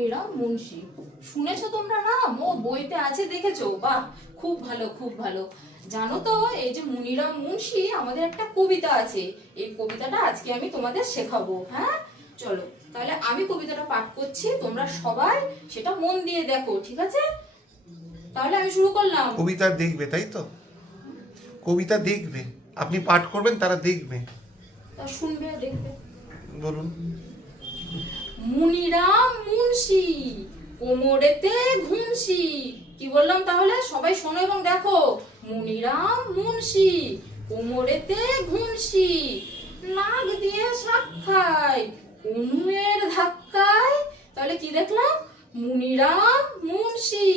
মুনিরাম মুন্সি। শুনেছো তোমরা নাম? ও বইতে আছে দেখেছ? বাহ খুব ভালো খুব ভালো। জানো তো এই যে মুনিরাম মুন্সি আমাদের একটা কবিতা আছে। এই কবিতাটা আজকে আমি তোমাদের শেখাবো হ্যাঁ? চলো তাহলে আমি কবিতাটা পাঠ করছি তোমরা সবাই সেটা মন দিয়ে দেখো ঠিক আছে? তাহলে আমি শুরু করলাম। কবিতা দেখবে তাই তো? কবিতা দেখবে। আপনি পাঠ করবেন তারা দেখবে। তা শুনবে দেখবে। বলুন। মুনিরাম মুন্সি, কোমরেতে ঘুমসি কি বললাম তাহলে? সবাই শোনো এবং দেখো। মুনিরাম মুন্সি, কোমরেতে ঘুমসি নাক দিয়ে শাক খায় অনুয়ের ধাক্কায়। তাহলে কি দেখলাম? মুনিরাম মুন্সি,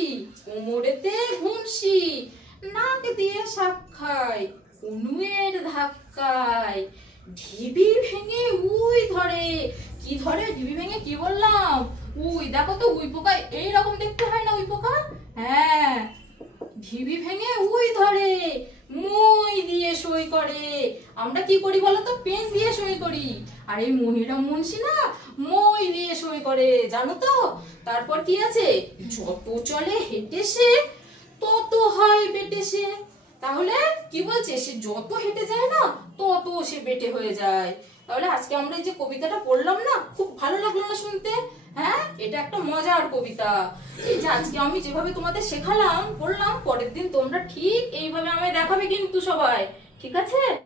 কোমরেতে ঘুমসি নাক দিয়ে শাক খায় অনুয়ের ধাক্কায়। ঢিবি ভেঙে উই ধরে কি ধরে ঢিবি ভেঙে কি বললাম? উই, দেখো তো, উই পোকা এইরকম দেখতে হয় না উই পোকা? হ্যাঁ ঢিবি ভেঙে উই ধরে, মই দিয়ে সই করে। আমরা কি করি বলো তো? পেন দিয়ে সই করি। আর এই মনিরা মুন্সি না, মই দিয়ে সই করে, জানো তো? তারপর কি আছে? যত চলে হেঁটে সে, তত হয় বেটে সে। তাহলে কি বলছে? সে যত হেঁটে যায় না, তত সে বেটে হয়ে যায়। তাহলে আজকে আমরা এই যে কবিতাটা পড়লাম না, খুব ভালো লাগল না শুনতে। হ্যাঁ? এটা একটা মজার কবিতা। এই যে আজকে আমি যেভাবে তোমাদের শেখালাম, পড়লাম, পরের দিন তোমরা ঠিক এইভাবে আমায় দেখাবে কিন্তু সবাই। ঠিক আছে?